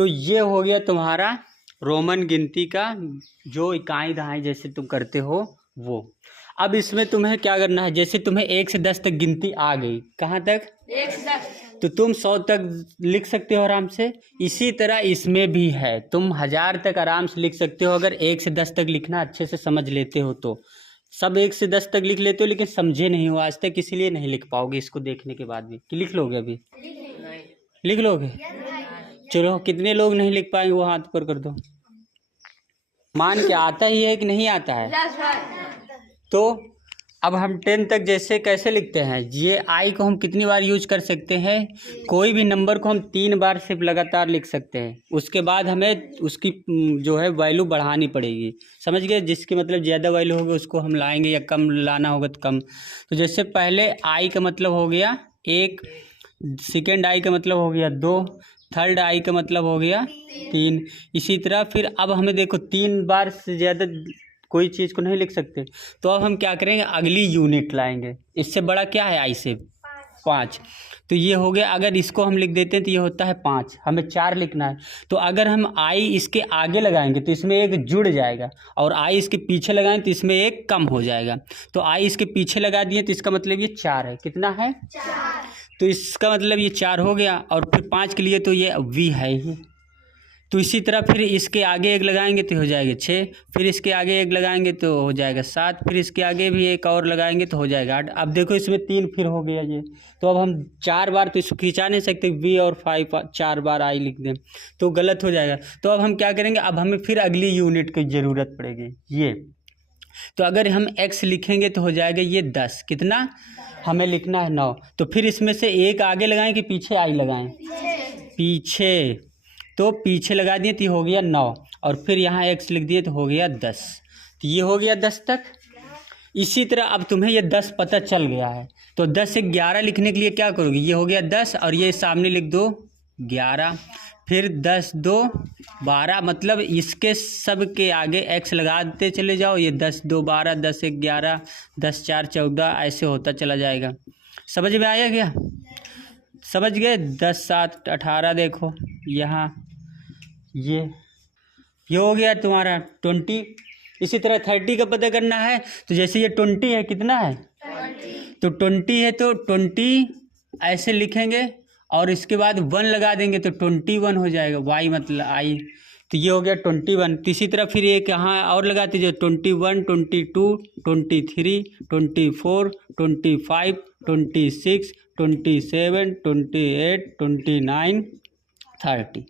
तो ये हो गया तुम्हारा रोमन गिनती का जो इकाई दहाई जैसे तुम करते हो वो। अब इसमें तुम्हें क्या करना है, जैसे तुम्हें 1 से 10 तक गिनती आ गई, कहाँ तक? 1 से 10। तो तुम 100 तक लिख सकते हो आराम से। इसी तरह इसमें भी है, तुम 1000 तक आराम से लिख सकते हो अगर 1 से 10 तक लिखना अच्छे से समझ लेते हो तो। सब 1 से 10 तक लिख लेते हो लेकिन समझे नहीं हो आज तक, इसीलिए नहीं लिख पाओगे इसको देखने के बाद भी। कि लिख लोगे अभी? लिख लोगे? चलो, कितने लोग नहीं लिख पाएंगे वो हाथ ऊपर कर दो। मान के आता ही है कि नहीं आता है? तो अब हम 10 तक जैसे कैसे लिखते हैं, ये आई को हम कितनी बार यूज कर सकते हैं? कोई भी नंबर को हम 3 बार सिर्फ लगातार लिख सकते हैं, उसके बाद हमें उसकी जो है वैल्यू बढ़ानी पड़ेगी। समझ गए? जिसकी मतलब ज़्यादा वैल्यू होगी उसको हम लाएंगे, या कम लाना होगा तो कम। तो जैसे पहले आई का मतलब हो गया 1, सेकेंड आई का मतलब हो गया 2, थर्ड आई का मतलब हो गया 3। इसी तरह फिर अब हमें देखो 3 बार से ज़्यादा कोई चीज़ को नहीं लिख सकते, तो अब हम क्या करेंगे, अगली यूनिट लाएंगे। इससे बड़ा क्या है आई से? 5। तो ये हो गया, अगर इसको हम लिख देते हैं तो ये होता है 5, हमें 4 लिखना है। तो अगर हम आई इसके आगे लगाएंगे तो इसमें एक जुड़ जाएगा, और आई इसके पीछे लगाएं तो इसमें एक कम हो जाएगा। तो आई इसके पीछे लगा दिए तो इसका मतलब ये 4 है। कितना है? 4। तो इसका मतलब ये 4 हो गया, और फिर 5 के लिए तो ये वी है ही। तो इसी तरह फिर इसके आगे एक लगाएंगे तो हो जाएगा 6, फिर इसके आगे एक लगाएंगे तो हो जाएगा 7, फिर इसके आगे भी एक और लगाएंगे तो हो जाएगा 8। अब देखो इसमें 3 फिर हो गया ये। तो अब हम 4 बार तो इसको खिंचा नहीं सकते, वी और 5 4 बार आई लिख दें तो गलत हो जाएगा। तो अब हम क्या करेंगे, अब हमें फिर अगली यूनिट की ज़रूरत पड़ेगी ये। तो अगर हम x लिखेंगे तो हो जाएगा ये 10। कितना हमें लिखना है? 9। तो फिर इसमें से एक आगे लगाएं कि पीछे आई लगाएं? पीछे। तो पीछे लगा दिए तो ये हो गया 9, और फिर यहाँ x लिख दिए तो हो गया 10। तो ये हो गया 10 तक। इसी तरह अब तुम्हें ये 10 पता चल गया है, तो 10 से 11 लिखने के लिए क्या करोगे, ये हो गया 10 और ये सामने लिख दो 11, फिर 10 2 12, मतलब इसके सब के आगे x लगाते चले जाओ। ये 10 2 12, 10 1 11, 10 4 14, ऐसे होता चला जाएगा। समझ में आया क्या? समझ गए? 10 7 18, देखो यहाँ ये हो गया तुम्हारा 20। इसी तरह 30 का पता करना है, तो जैसे ये 20 है, कितना है? 20। तो 20 है तो 20 ऐसे लिखेंगे और इसके बाद 1 लगा देंगे तो 21 हो जाएगा, वाई मतलब आई। तो ये हो गया 21। तो इसी तरह फिर एक यहाँ और लगाते जो 21 22 23 24 25 26 27 28 29 30।